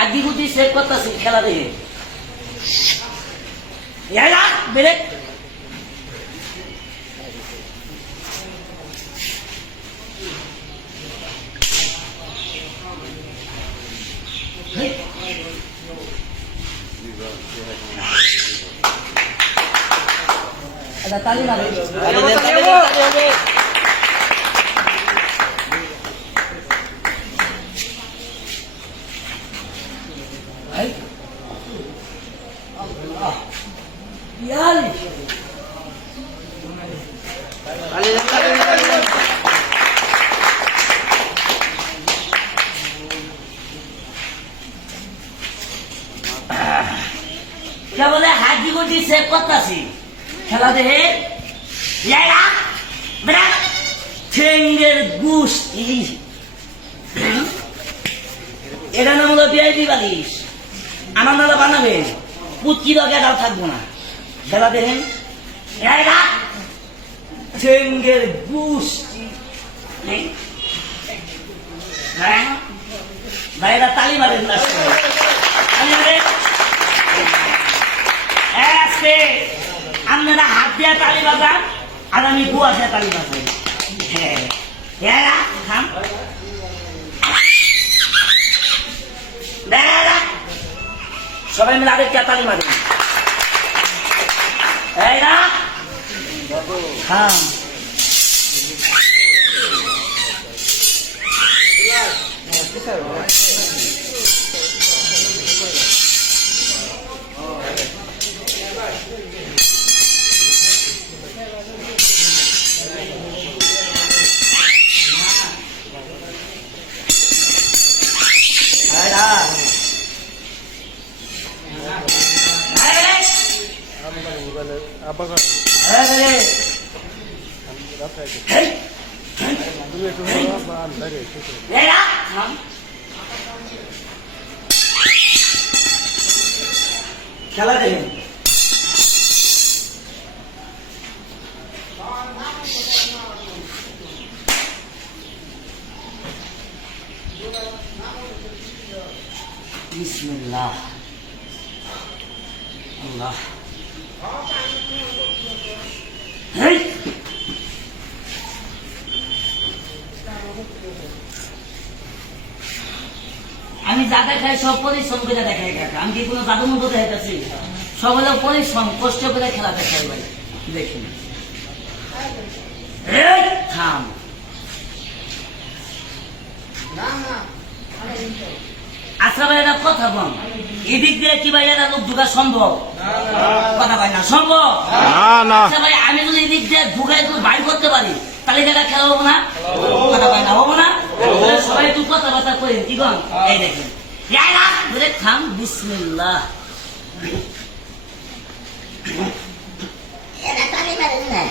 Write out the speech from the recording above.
আদি বুদ্ধি সে করতেছি খেলা দেখে ব্রেক তালি মারে क्या बोले हाजी गुटी से करताছি খেলা দেখে ইয়ারা বেরা ঠেঙ্গের গুষ্টি এটা নাম হলো বিআইপি বালিশ আমার নালা বানাবে পুচকি দরকার আর থাকবো না খেলা দেখেন ইয়ারা ঠেঙ্গের গুষ্টি হ্যাঁ ভাইরা তালি মারেন না আপনারা হাত দিয়া তালি বাজান আর আমি বুয়া দিয়ে তালি বাজাই সবাই মিলে আরেকটা তালি মারেন খাম খেলা দেখেন বিসমিল্লাহ আল্লাহ আমি যা দেখাই সব পরিশ্রম করে দেখাই কাকা আমি কি কোনো জাদু মতো দেখাচ্ছি সব হলো পরিশ্রম কষ্ট করে খেলা দেখাই ভাই দেখি থাম আচ্ছা ভাই এটা কথা বল এদিক দিয়ে কি ভাই এটা লোক ঢুকা সম্ভব কথা ভাই না সম্ভব আচ্ছা ভাই আমি যদি এদিক দিয়ে ঢুকাই বাইর করতে পারি তাহলে যেটা খেলা হবো না কথা ভাই না হবো না সবাই একটু কথাবার্তা করেন কি কন এই দেখেন থাম বিসমিল্লাহ এটা তালি মারেন না